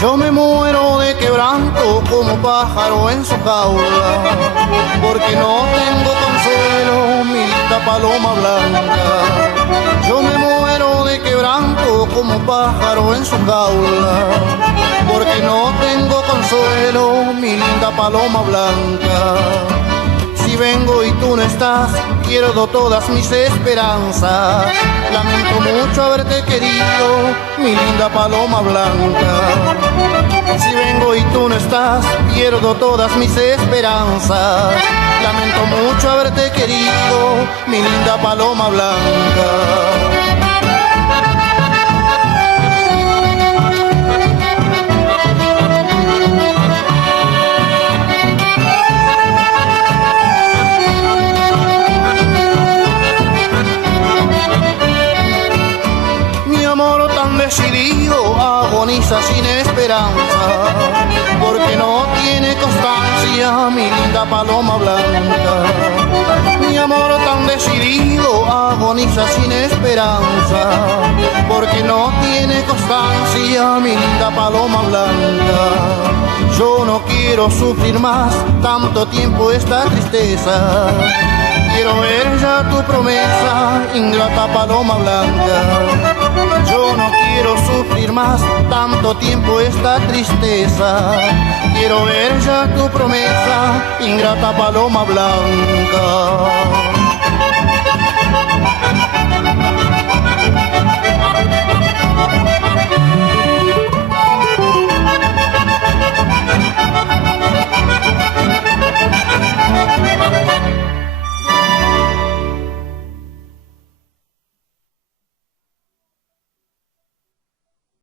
Yo me muero de quebranto como pájaro en su jaula, porque no tengo consuelo, mi linda paloma blanca. Yo me muero de quebranto como pájaro en su jaula, porque no tengo consuelo, mi linda paloma blanca. Si vengo y tú no estás, pierdo todas mis esperanzas. Lamento mucho haberte querido, mi linda paloma blanca. Si vengo y tú no estás, pierdo todas mis esperanzas. Lamento mucho haberte querido, mi linda paloma blanca. Decidido agoniza sin esperanza, porque no tiene constancia, mi linda paloma blanca. Mi amor tan decidido agoniza sin esperanza, porque no tiene constancia, mi linda paloma blanca. Yo no quiero sufrir más tanto tiempo esta tristeza. Quiero ver ya tu promesa, ingrata paloma blanca. Yo no quiero sufrir más tanto tiempo esta tristeza. Quiero ver ya tu promesa, ingrata paloma blanca.